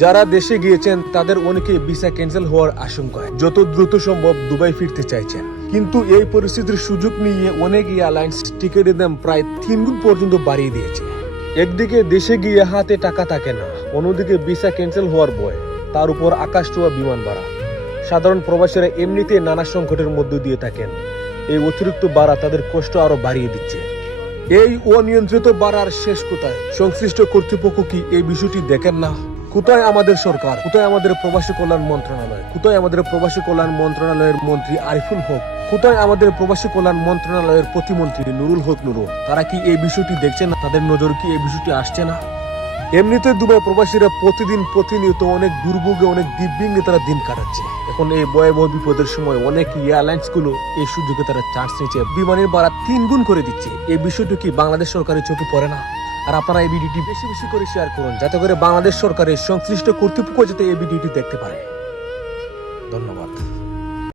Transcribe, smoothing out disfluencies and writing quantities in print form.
যারা দেশে গিয়েছেন তাদের অনেকে ভিসা ক্যান্সেল হওয়ার আশঙ্কায় যত দ্রুত সম্ভব দুবাই ফিরতে চাইছেন। কিন্তু এই পরিস্থিতির সুযোগ নিয়ে অনেক এয়ারলাইন্স টিকিটের দাম প্রায় 3 গুণ পর্যন্ত বাড়িয়ে দিয়েছে। একদিকে দেশে গিয়ে হাতে টাকা থাকে না, অন্যদিকে ভিসা ক্যান্সেল হওয়ার ভয়, তার উপর আকাশ ছোঁয়া বিমান ভাড়া। সাধারণ প্রবাসীরা এমনিতে নানা সংকটের মধ্য দিয়ে থাকেন, এই অতিরিক্ত ভাড়া তাদের কষ্ট আরো বাড়িয়ে দিচ্ছে। এই অনিয়ন্ত্রিত বাড়ার শেষ কোথায়? সংশ্লিষ্ট কর্তৃপক্ষ কি এই বিষয়টি দেখেন না? কোথায় আমাদের সরকার? কোথায় আমাদের প্রবাসী কল্যাণ মন্ত্রণালয়? কোথায় আমাদের প্রবাসী কল্যাণ মন্ত্রণালয়ের মন্ত্রী আরিফুল হক? কোথায় আমাদের প্রবাসী কল্যাণ মন্ত্রণালয়ের প্রতিমন্ত্রী নুরুল হক নুরুল? তারা কি এই বিষয়টি দেখছেন না? তাদের নজর কি এই বিষয়টি আসছে না? এমনিতে দুবাই প্রবাসীরা প্রতিনিয়ত অনেক দুর্ভোগে, অনেক দিব্যিঙ্গে তারা দিন কাটাচ্ছে। এখন এই ভয়াবহ বিপদের সময় অনেক এয়ারলাইন্স গুলো এই সুযোগে তারা চান্স নিচ্ছে, বিমানের ভাড়া 3 গুণ করে দিচ্ছে। এই বিষয়টি কি বাংলাদেশ সরকারের চোখে পড়ে না? আর আপনারা এই ভিডিওটি বেশি বেশি করে শেয়ার করুন, যাতে করে বাংলাদেশ সরকারের সংশ্লিষ্ট কর্তৃপক্ষ যাতে এই ভিডিওটি দেখতে পারে। ধন্যবাদ।